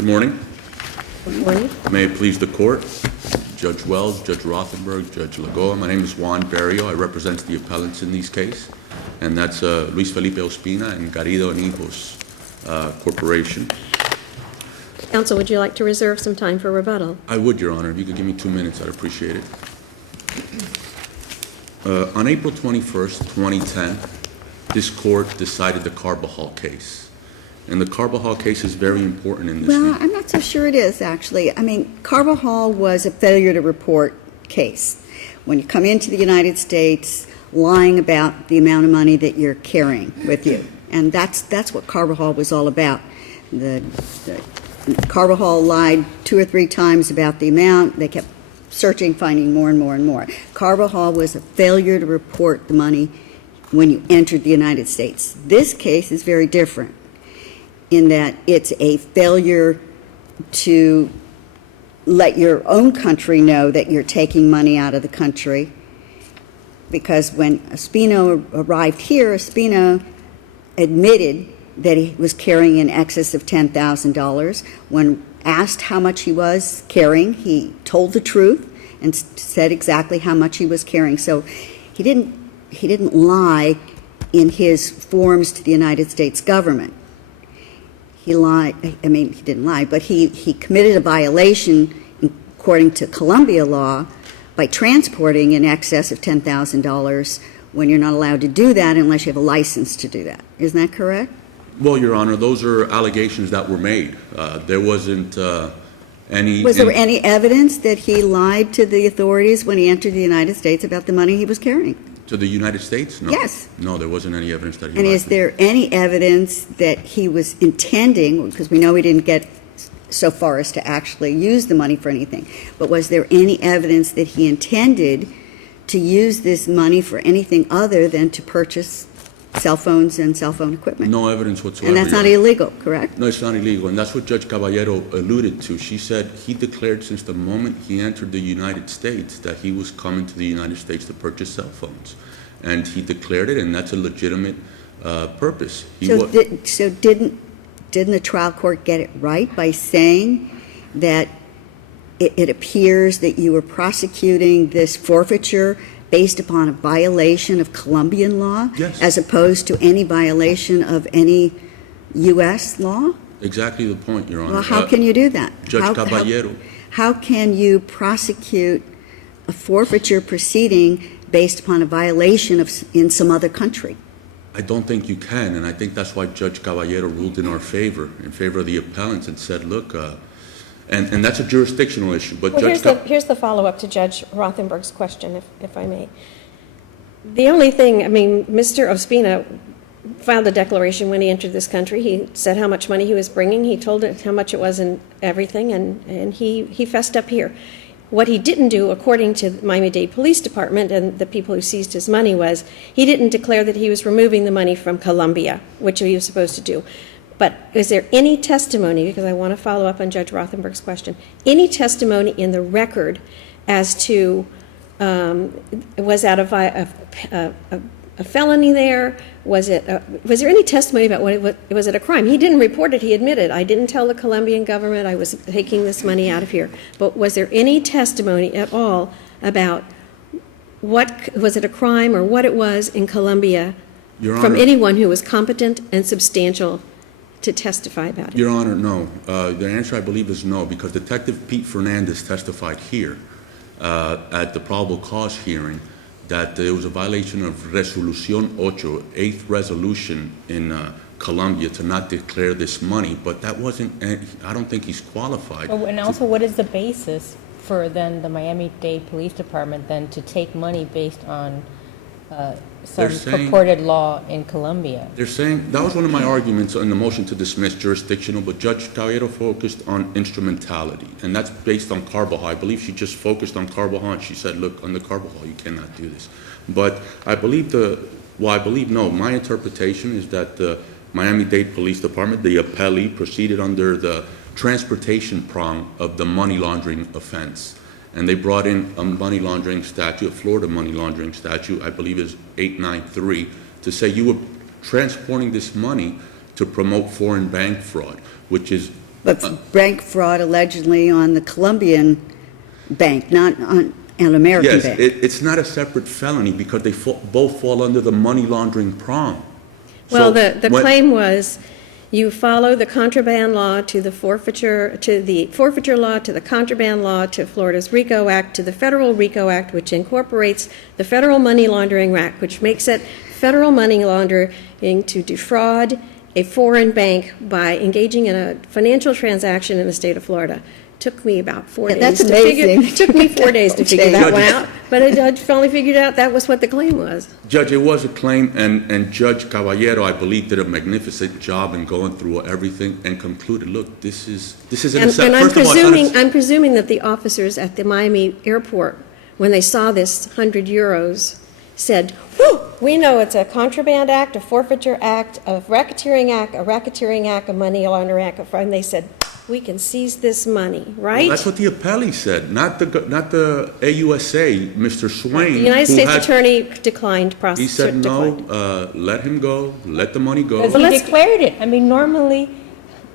Good morning. Good morning. May it please the court, Judge Wells, Judge Rothenberg, Judge Lagoa. My name is Juan Berrio. I represent the appellants in this case, and that's Luis Felipe Ospina and Garrido and Hijos Corporation. Counsel, would you like to reserve some time for rebuttal? I would, Your Honor. If you could give me 2 minutes, I'd appreciate it. On April 21st, 2010, this court decided the Carbajal case. And the Carbajal case is very important in this. Well, I'm not so sure it is, actually. I mean, Carbajal was a failure to report case. When you come into the United States, lying about the amount of money that you're carrying with you. And that's what Carbajal was all about. Carbajal lied 2 or 3 times about the amount. They kept searching, finding more and more and more. Carbajal was a failure to report the money when you entered the United States. This case is very different in that it's a failure to let your own country know that you're taking money out of the country. Because when Ospina arrived here, Ospina admitted that he was carrying in excess of $10,000. When asked how much he was carrying, he told the truth and said exactly how much he was carrying. So he didn't lie in his forms to the United States government. He didn't lie, but he committed a violation according to Colombia law by transporting in excess of $10,000 when you're not allowed to do that unless you have a license to do that. Isn't that correct? Well, Your Honor, those are allegations that were made. There wasn't any... Was there any evidence that he lied to the authorities when he entered the United States about the money he was carrying? To the United States? No. Yes. No, there wasn't any evidence that he And lied. is there any evidence that he was intending, because we know he didn't get so far as to actually use the money for anything, but was there any evidence that he intended to use this money for anything other than to purchase cell phones and cell phone equipment? No evidence whatsoever. And that's not illegal, correct? No, it's not illegal, and that's what Judge Caballero alluded to. She said he declared since the moment he entered the United States that he was coming to the United States to purchase cell phones. And he declared it, and that's a legitimate purpose. So didn't the trial court get it right by saying that it appears that you were prosecuting this forfeiture based upon a violation of Colombian law? Yes. As opposed to any violation of any U.S. law? Exactly the point, Your Honor. Well, how can you do that? Judge Caballero. How can you prosecute a forfeiture proceeding based upon a violation in some other country? I don't think you can, and I think that's why Judge Caballero ruled in our favor, in favor of the appellants, and said, look, and that's a jurisdictional issue. But Well, here's the follow-up to Judge Rothenberg's question, if I may. The only thing, Mr. Ospina filed a declaration when he entered this country. He said how much money he was bringing. He told it how much it was in everything, and he fessed up here. What he didn't do, according to the Miami-Dade Police Department and the people who seized his money, was he didn't declare that he was removing the money from Colombia, which he was supposed to do. But is there any testimony, because I want to follow up on Judge Rothenberg's question, any testimony in the record as to, was that a felony there? Was there any testimony about was it a crime? He didn't report it. He admitted, I didn't tell the Colombian government I was taking this money out of here. But was there any testimony at all about was it a crime or what it was in Colombia from anyone who was competent and substantial to testify about it? Your Honor, no. The answer, I believe, is no, because Detective Pete Fernandez testified here at the probable cause hearing that there was a violation of Resolución 8, 8th resolution in Colombia to not declare this money, but that wasn't, I don't think he's qualified. And also, what is the basis for then the Miami-Dade Police Department then to take money based on some purported law in Colombia? They're saying, that was one of my arguments in the motion to dismiss jurisdictional, but Judge Caballero focused on instrumentality, and that's based on Carbajal. I believe she just focused on Carbajal, and she said, look, under Carbajal, you cannot do this. But I believe no, my interpretation is that the Miami-Dade Police Department, the appellee, proceeded under the transportation prong of the money laundering offense. And they brought in a money laundering statute, a Florida money laundering statute, I believe is 893, to say you were transporting this money to promote foreign bank fraud, which is But bank fraud allegedly on the Colombian bank, not on an American Yes, bank. it's not a separate felony because they both fall under the money laundering prong. Well, So the when- claim was, you follow the contraband law to the forfeiture law, to the contraband law, to Florida's RICO Act, to the federal RICO Act, which incorporates the federal money laundering act, which makes it federal money laundering to defraud a foreign bank by engaging in a financial transaction in the state of Florida. Took me about 4 Yeah, days that's to figure. amazing. Took me 4 days to figure Okay. that one out, but a judge finally figured out that was what the claim was. Judge, it was a claim, and Judge Caballero, I believe, did a magnificent job in going through everything and concluded, look, this is an And first I'm of all, it's not a- I'm presuming that the officers at the Miami airport, when they saw this 100 euros, said, whew, we know it's a contraband act, a forfeiture act, a racketeering act, a money laundering act, and they said, we can seize this money, right? Well, that's what the appellee said, not the AUSA, Mr. Swain. The United who States had- attorney declined He prosecution. said, no, let him go, let the money go. Because Well, he let's- declared it. I mean, normally,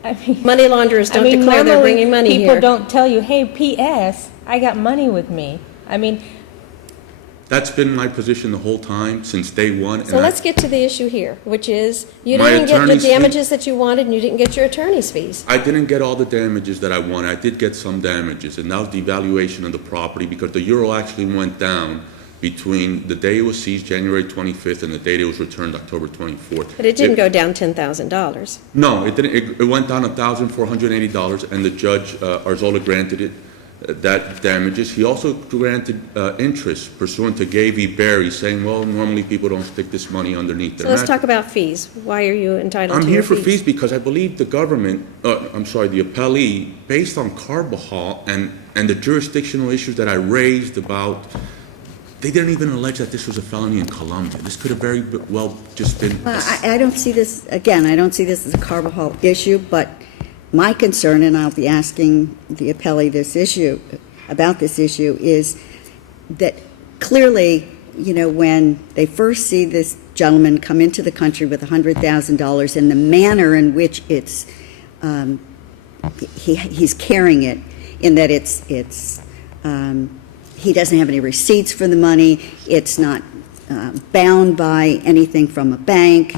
I mean. Money launderers I don't mean, declare they're normally bringing money here. People don't tell you, hey, P.S., I got money with me. I mean, That's been my position the whole time, since day one. So let's get to the issue here, which is, you My didn't get the attorney's fee- damages that you wanted, and you didn't get your attorney's fees. I didn't get all the damages that I wanted. I did get some damages, and that was the evaluation of the property, because the euro actually went down between the day it was seized, January 25th, and the date it was returned, October 24th. But it didn't go down $10,000. No, it didn't. It went down $1,480, and the judge, Arzola, granted it that damages. He also granted interest pursuant to Gay v. Berry, saying, well, normally people don't stick this money underneath their So let's mattress. talk about fees. Why are you entitled I'm to here your for fees because I believe the government, the appellee, based on Carbajal and the jurisdictional issues that I raised about, they didn't even allege that this was a felony in Colombia. This could have very well just been. I don't see this, again, I don't see this as a Carbajal issue, but my concern, and I'll be asking the appellee about this issue, is that clearly, when they first see this gentleman come into the country with $100,000 and the manner in which he's carrying it, in that he doesn't have any receipts for the money, it's not bound by anything from a bank,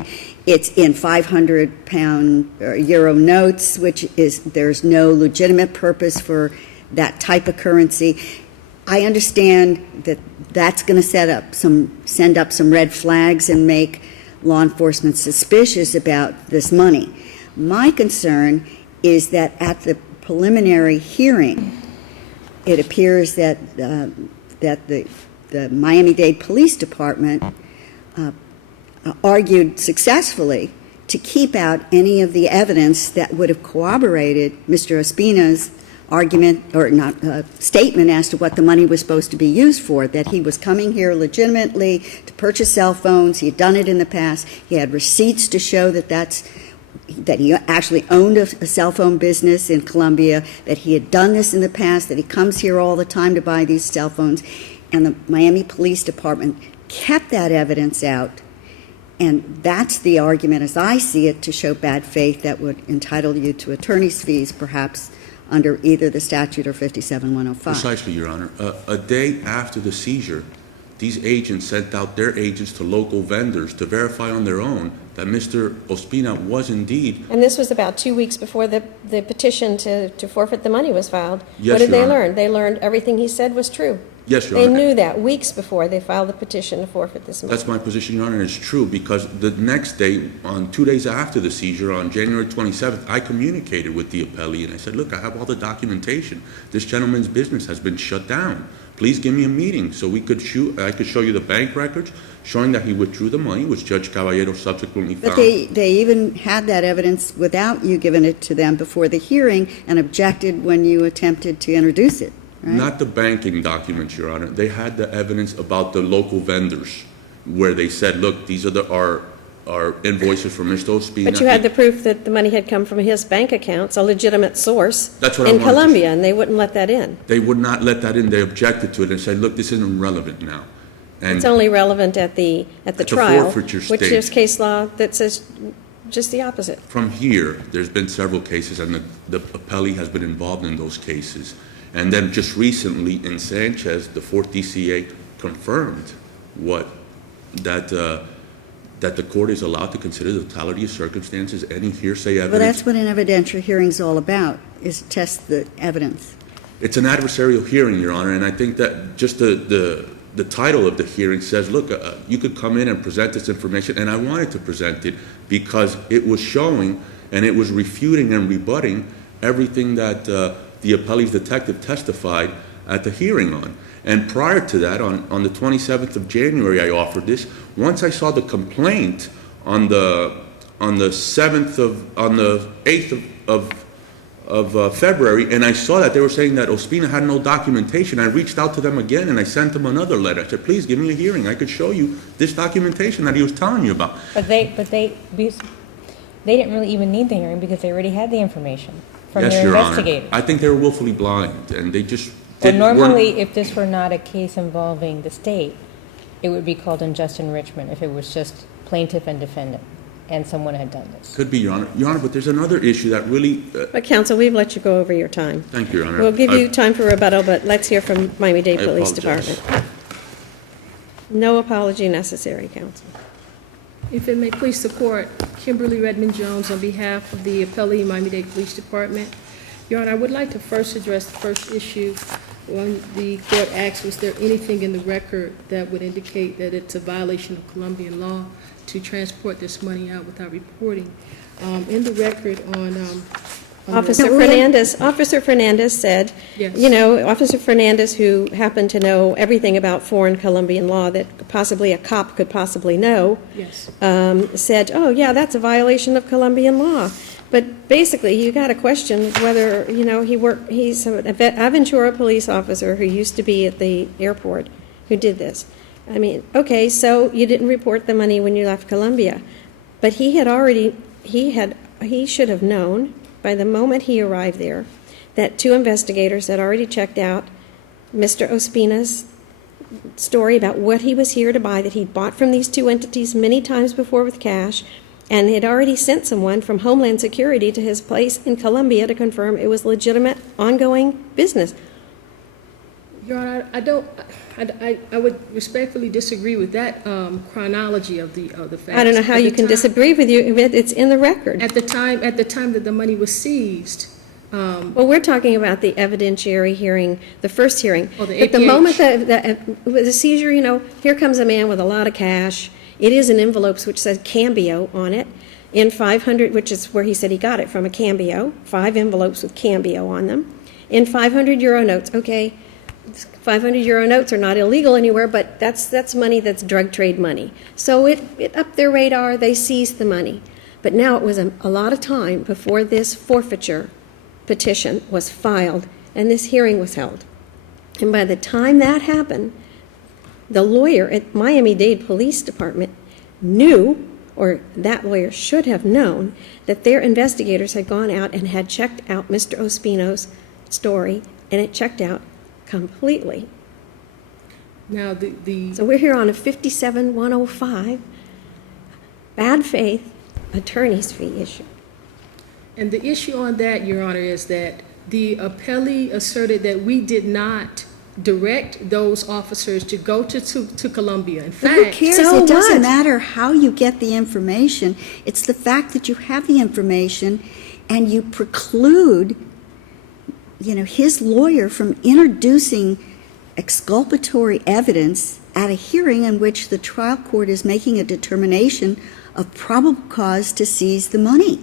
it's in 500-pound or euro notes, which is, there's no legitimate purpose for that type of currency. I understand that that's going to send up some red flags and make law enforcement suspicious about this money. My concern is that at the preliminary hearing, it appears that the Miami-Dade Police Department argued successfully to keep out any of the evidence that would have corroborated Mr. Ospina's argument, or not, statement as to what the money was supposed to be used for, that he was coming here legitimately to purchase cell phones, he had done it in the past, he had receipts to show that he actually owned a cell phone business in Colombia, that he had done this in the past, that he comes here all the time to buy these cell phones, and the Miami Police Department kept that evidence out. And that's the argument, as I see it, to show bad faith that would entitle you to attorney's fees, perhaps under either the statute or 57105. Precisely, Your Honor. A day after the seizure, these agents sent out their agents to local vendors to verify on their own that Mr. Ospina was indeed. And this was about 2 weeks before the petition to forfeit the money was filed. Yes, What did Your they Honor. learn? They learned everything he said was true. Yes, Your They Honor. knew that weeks before they filed the petition to forfeit this money. That's my position, Your Honor, and it's true, because the next day, 2 days after the seizure, on January 27th, I communicated with the appellee, and I said, look, I have all the documentation. This gentleman's business has been shut down. Please give me a meeting so I could show you the bank records showing that he withdrew the money, which Judge Caballero subsequently found. But they even had that evidence without you giving it to them before the hearing and objected when you attempted to introduce it, right? Not the banking documents, Your Honor. They had the evidence about the local vendors, where they said, look, these are our invoices for Mr. Ospina. But you had the proof that the money had come from his bank accounts, a legitimate source. That's what I in wanted to Colombia, and they wouldn't let that in. They would not let that in. They objected to it and said, look, this isn't relevant now. And It's only relevant at the the trial, forfeiture which there's stage. case law that says just the opposite. From here, there's been several cases, and the appellee has been involved in those cases. And then just recently in Sanchez, the 4th DCA confirmed that the court is allowed to consider the totality of circumstances, any hearsay evidence. Well, that's what an evidentiary hearing's all about, is to test the evidence. It's an adversarial hearing, Your Honor, and I think that just the title of the hearing says, look, you could come in and present this information, and I wanted to present it because it was showing and it was refuting and rebutting everything that the appellee's detective testified at the hearing on. And prior to that, on the 27th of January, I offered this. Once I saw the complaint on the 8th of February, and I saw that they were saying that Ospina had no documentation, I reached out to them again and I sent them another letter. I said, please give me a hearing. I could show you this documentation that he was telling you about. But they didn't really even need the hearing because they already had the information from Yes, their Your Honor. investigators. I think they were willfully blind, and they just Well, weren't- normally, if this were not a case involving the state, it would be called unjust enrichment if it was just plaintiff and defendant, and someone had done this. Could be, Your Honor. Your Honor, but there's another issue that really, But counsel, we've let you go over your time. thank you, Your Honor. We'll give you time for rebuttal, but let's hear from Miami-Dade I Police apologize. Department. No apology necessary, counsel. If it may please the court, Kimberly Redmond Jones on behalf of the appellee Miami-Dade Police Department. Your Honor, I would like to first address the first issue. When the court asked, was there anything in the record that would indicate that it's a violation of Colombian law to transport this money out without reporting? In the record on the- Officer Fernandez said, Yes. Officer Fernandez, who happened to know everything about foreign Colombian law that possibly a cop could possibly know, Yes. said, oh, yeah, that's a violation of Colombian law. But basically, you got to question whether, he's an Aventura police officer who used to be at the airport who did this. I mean, okay, so you didn't report the money when you left Colombia. But he should have known by the moment he arrived there that 2 investigators had already checked out Mr. Ospina's story about what he was here to buy, that he'd bought from these 2 entities many times before with cash, and had already sent someone from Homeland Security to his place in Colombia to confirm it was legitimate, ongoing business. Your Honor, I would respectfully disagree with that chronology of the facts. I don't know how At you the can time- disagree with you, but it's in the record. At the time that the money was seized, Well, we're talking about the evidentiary hearing, the first hearing. Oh, the But the APH. moment with the seizure, here comes a man with a lot of cash. It is in envelopes which says Cambio on it, in 500, which is where he said he got it from, a Cambio, 5 envelopes with Cambio on them, in 500 euro notes. Okay, 500 euro notes are not illegal anywhere, but that's money that's drug trade money. So it upped their radar, they seized the money. But now it was a lot of time before this forfeiture petition was filed and this hearing was held. And by the time that happened, the lawyer at Miami-Dade Police Department knew, or that lawyer should have known, that their investigators had gone out and had checked out Mr. Ospino's story, and it checked out completely. now the So we're here on a 57-105, bad faith attorney's fee issue. And the issue on that, Your Honor, is that the appellee asserted that we did not direct those officers to go to Colombia. In But who fact, cares? so It doesn't what? matter how you get the information. It's the fact that you have the information and you preclude, his lawyer from introducing exculpatory evidence at a hearing in which the trial court is making a determination of probable cause to seize the money.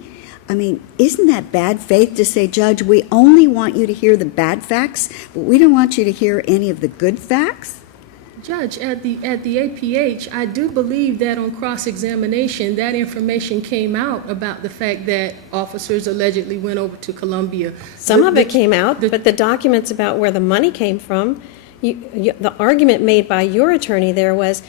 I mean, isn't that bad faith to say, Judge, we only want you to hear the bad facts, but we don't want you to hear any of the good facts? Judge, at the APH, I do believe that on cross-examination, that information came out about the fact that officers allegedly went over to Colombia. Some of it came out, but the documents about where the money came from, the argument made by your attorney there was,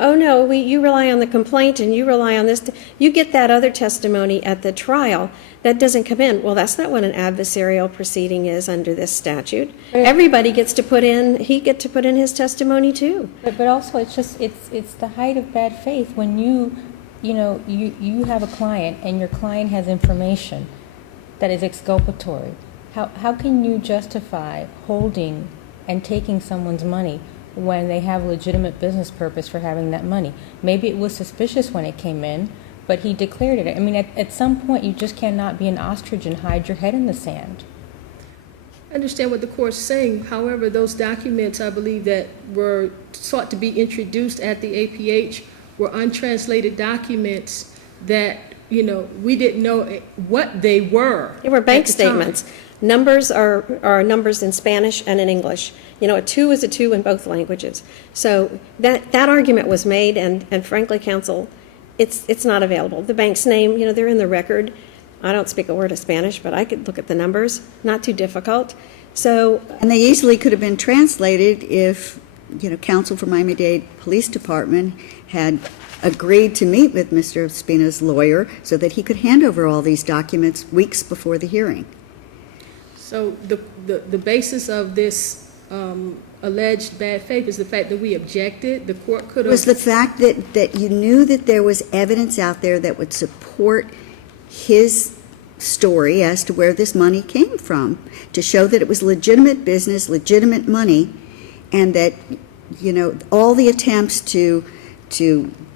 oh, no, you rely on the complaint and you rely on this. You get that other testimony at the trial. That doesn't come in. Well, that's not what an adversarial proceeding is under this statute. Everybody gets to put in, his testimony too. But also, it's the height of bad faith when you you have a client and your client has information that is exculpatory. How can you justify holding and taking someone's money when they have legitimate business purpose for having that money? Maybe it was suspicious when it came in, but he declared it. I mean, at some point, you just cannot be an ostrich and hide your head in the sand. I understand what the court's saying. However, those documents, I believe, that were sought to be introduced at the APH were untranslated documents that, we didn't know what they were. They were bank at the time. statements. Numbers are numbers in Spanish and in English. A 2 is a 2 in both languages. So that argument was made, and frankly, counsel, it's not available. The bank's name, they're in the record. I don't speak a word of Spanish, but I could look at the numbers. Not too difficult. So, And they easily could have been translated if, counsel for Miami-Dade Police Department had agreed to meet with Mr. Ospina's lawyer so that he could hand over all these documents weeks before the hearing. So the basis of this alleged bad faith is the fact that we objected. The court could It was have. the fact that you knew that there was evidence out there that would support his story as to where this money came from, to show that it was legitimate business, legitimate money, and that, all the attempts to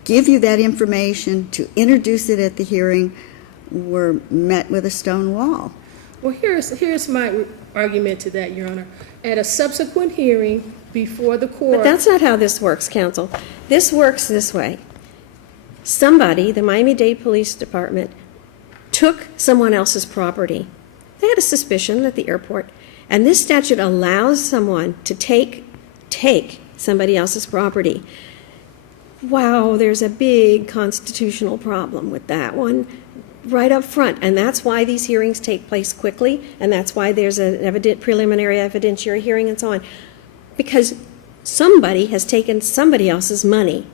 give you that information, to introduce it at the hearing, were met with a stone wall. Well, here's my argument to that, Your Honor. At a subsequent hearing before the court. but that's not how this works, counsel. This works this way. Somebody, the Miami-Dade Police Department, took someone else's property. They had a suspicion at the airport, and this statute allows someone to take somebody else's property. Wow, there's a big constitutional problem with that one right up front, and that's why these hearings take place quickly, and that's why there's an preliminary evidentiary hearing and so on, because somebody has taken somebody else's money,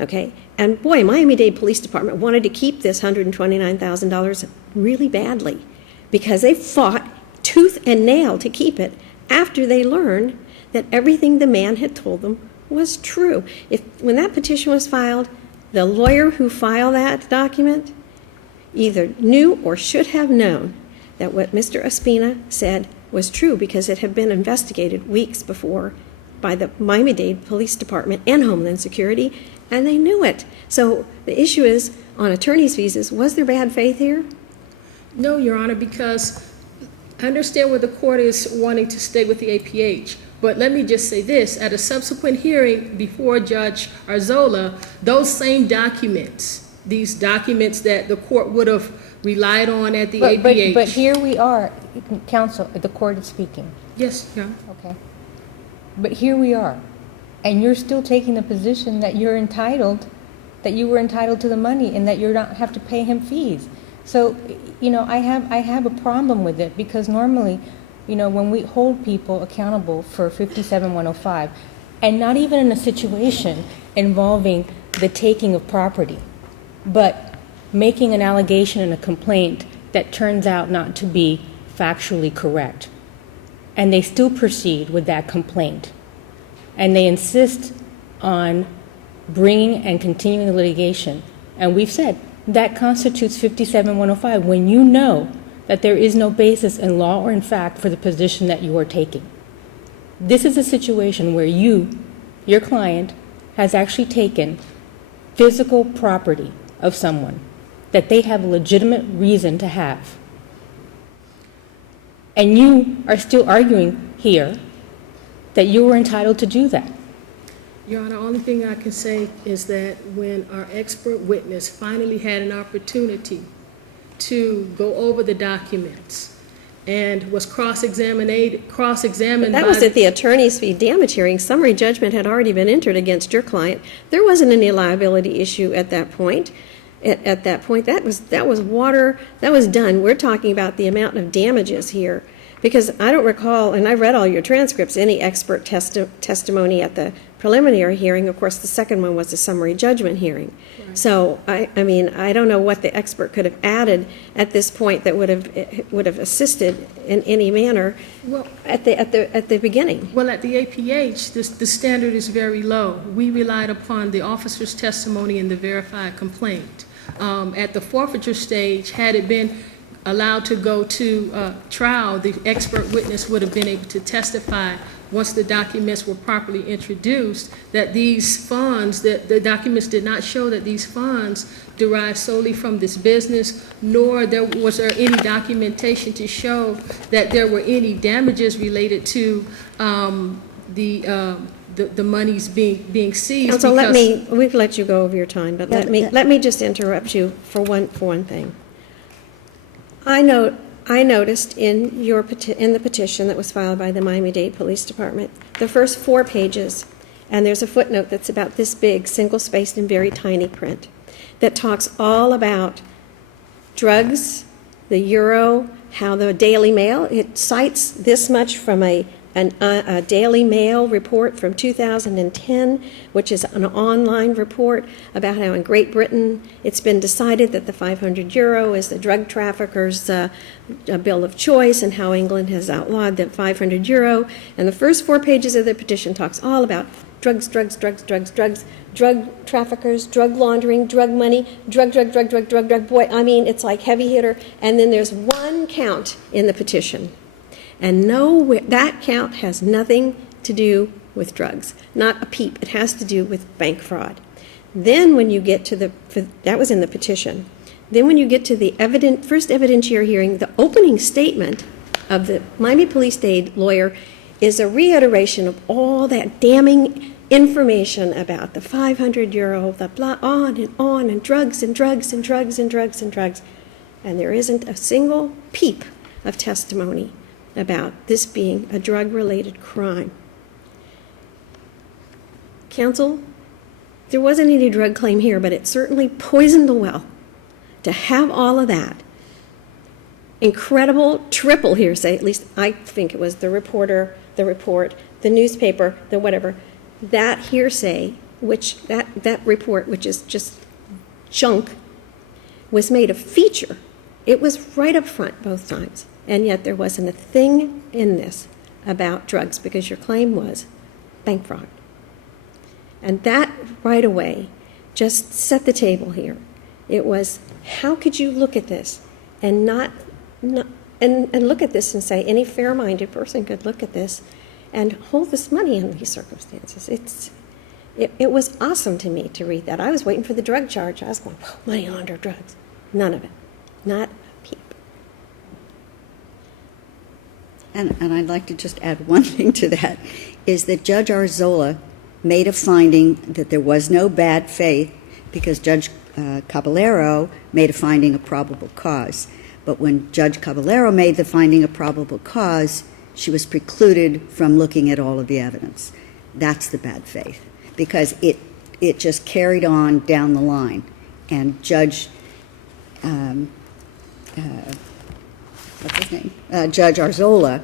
okay? And boy, Miami-Dade Police Department wanted to keep this $129,000 really badly because they fought tooth and nail to keep it after they learned that everything the man had told them was true. When that petition was filed, the lawyer who filed that document either knew or should have known that what Mr. Ospina said was true because it had been investigated weeks before by the Miami-Dade Police Department and Homeland Security, and they knew it. So the issue is, on attorney's fees, was there bad faith here? No, Your Honor, because I understand where the court is wanting to stay with the APH, but let me just say this. At a subsequent hearing before Judge Arzola, those same documents, these documents that the court would have relied on at the APH. But here we are, counsel, the court is speaking. Yes, Your Honor. Okay. But here we are, and you're still taking the position that you were entitled to the money and that you don't have to pay him fees. So, I have a problem with it because normally, when we hold people accountable for 57105, and not even in a situation involving the taking of property, but making an allegation and a complaint that turns out not to be factually correct, and they still proceed with that complaint, and they insist on bringing and continuing the litigation, and we've said that constitutes 57105 when you know that there is no basis in law or in fact for the position that you are taking. This is a situation where your client, has actually taken physical property of someone that they have a legitimate reason to have. And you are still arguing here that you were entitled to do that. Your Honor, only thing I can say is that when our expert witness finally had an opportunity to go over the documents and was cross-examined That was at the attorney's fee damage hearing. Summary judgment had already been entered against your client. There wasn't any liability issue at that point. At that point, that was water, that was done. We're talking about the amount of damages here. Because I don't recall, and I read all your transcripts, any expert testimony at the preliminary hearing. Of course, the second one was the summary judgment hearing. Right. So, I don't know what the expert could have added at this point that would have assisted in any manner at the beginning. Well, at the APH, the standard is very low. We relied upon the officer's testimony and the verified complaint. at the forfeiture stage, had it been allowed to go to trial, the expert witness would have been able to testify once the documents were properly introduced, that these funds, that the documents did not show that these funds derived solely from this business, nor was there any documentation to show that there were any damages related to the monies being seized. Counsel, because- we've let you go over your time, but let me just interrupt you for one thing. I noticed in the petition that was filed by the Miami-Dade Police Department, the first 4 pages, and there's a footnote that's about this big, single-spaced and very tiny print, that talks all about drugs, the euro, how the Daily Mail, it cites this much from a Daily Mail report from 2010, which is an online report about how in Great Britain it's been decided that the 500 euro is the drug trafficker's bill of choice, and how England has outlawed the 500 euro. And the first 4 pages of the petition talks all about drugs, drug traffickers, drug laundering, drug money, drug. Boy, I mean, it's like heavy hitter. And then there's one count in the petition. And that count has nothing to do with drugs, not a peep. It has to do with bank fraud. Then when you get to that was in the petition. Then when you get to the first evidentiary hearing, the opening statement of the Miami Police-Dade lawyer is a reiteration of all that damning information about the 500 euro, the blah, on, and drugs. And there isn't a single peep of testimony about this being a drug-related crime. Counsel, there wasn't any drug claim here, but it certainly poisoned the well to have all of that. Incredible triple hearsay, at least I think it was the report, the newspaper, the whatever. That hearsay, that report, which is just junk, was made a feature. It was right up front both times. And yet there wasn't a thing in this about drugs, because your claim was bank fraud. And that right away just set the table here. It was, how could you look at this and not look at this and say any fair-minded person could look at this and hold this money in these circumstances? It was awesome to me to read that. I was waiting for the drug charge. I was going, money launder drugs. None of it. Not a peep. And I'd like to just add one thing to that, is that Judge Arzola made a finding that there was no bad faith because Judge Caballero made a finding of probable cause. But when Judge Caballero made the finding of probable cause, she was precluded from looking at all of the evidence. That's the bad faith, because it just carried on down the line. And Judge Judge Arzola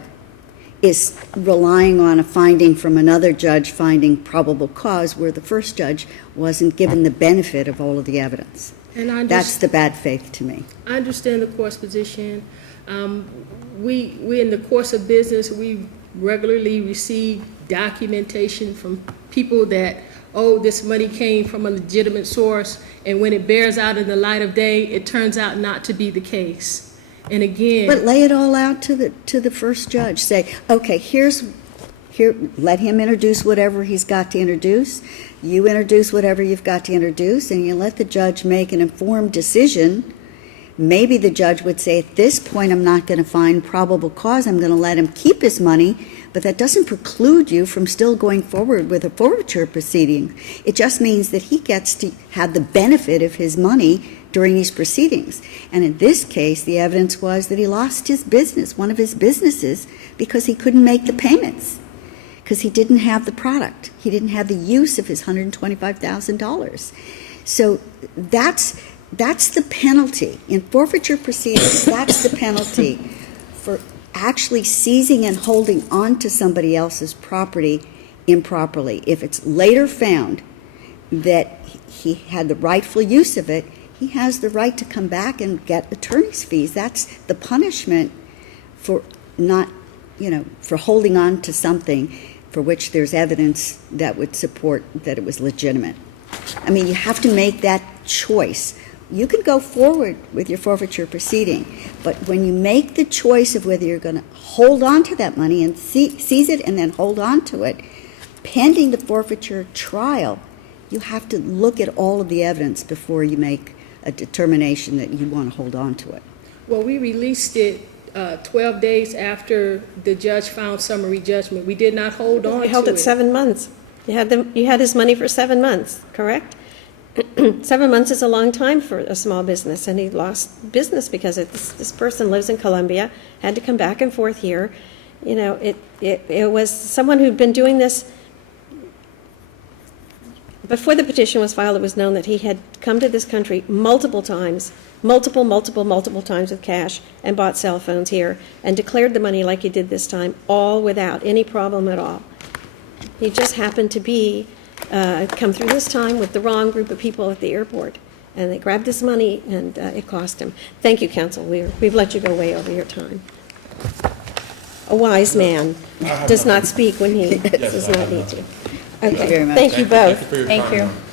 is relying on a finding from another judge finding probable cause, where the first judge wasn't given the benefit of all of the evidence. And that's the bad faith to me. I understand the court's position. We in the course of business, we regularly receive documentation from people that, this money came from a legitimate source, and when it bears out in the light of day, it turns out not to be the case. And again, but lay it all out to the first judge. Say, okay, here, let him introduce whatever he's got to introduce. You introduce whatever you've got to introduce, and you let the judge make an informed decision. Maybe the judge would say, at this point, I'm not going to find probable cause. I'm going to let him keep his money, but that doesn't preclude you from still going forward with a forfeiture proceeding. It just means that he gets to have the benefit of his money during these proceedings. And in this case, the evidence was that he lost his business, one of his businesses, because he couldn't make the payments, because he didn't have the product. He didn't have the use of his $125,000. So that's the penalty. In forfeiture proceedings, that's the penalty for actually seizing and holding on to somebody else's property improperly. If it's later found that he had the rightful use of it, he has the right to come back and get attorney's fees. That's the punishment for for holding on to something for which there's evidence that would support that it was legitimate. I mean, you have to make that choice you can go forward with your forfeiture proceeding, but when you make the choice of whether you're going to hold on to that money and seize it and then hold on to it, pending the forfeiture trial, you have to look at all of the evidence before you make a determination that you want to hold on to it. Well, we released it 12 days after the judge found summary judgment. We did not hold on to it. You held it 7 months. You had his money for 7 months, correct? 7 months is a long time for a small business, and he lost business because this person lives in Colombia, had to come back and forth here. You know, it was someone who'd been doing this. Before the petition was filed, it was known that he had come to this country multiple times, multiple times with cash, and bought cell phones here, and declared the money like he did this time, all without any problem at all. He just happened to come through this time with the wrong group of people at the airport, and they grabbed his money, and it cost him. Thank you, counsel. We've let you go way over your time. A wise man does not speak when he does not need to. Thank you very much. Thank you both. Thank you for your Thank time, you. Your Honor.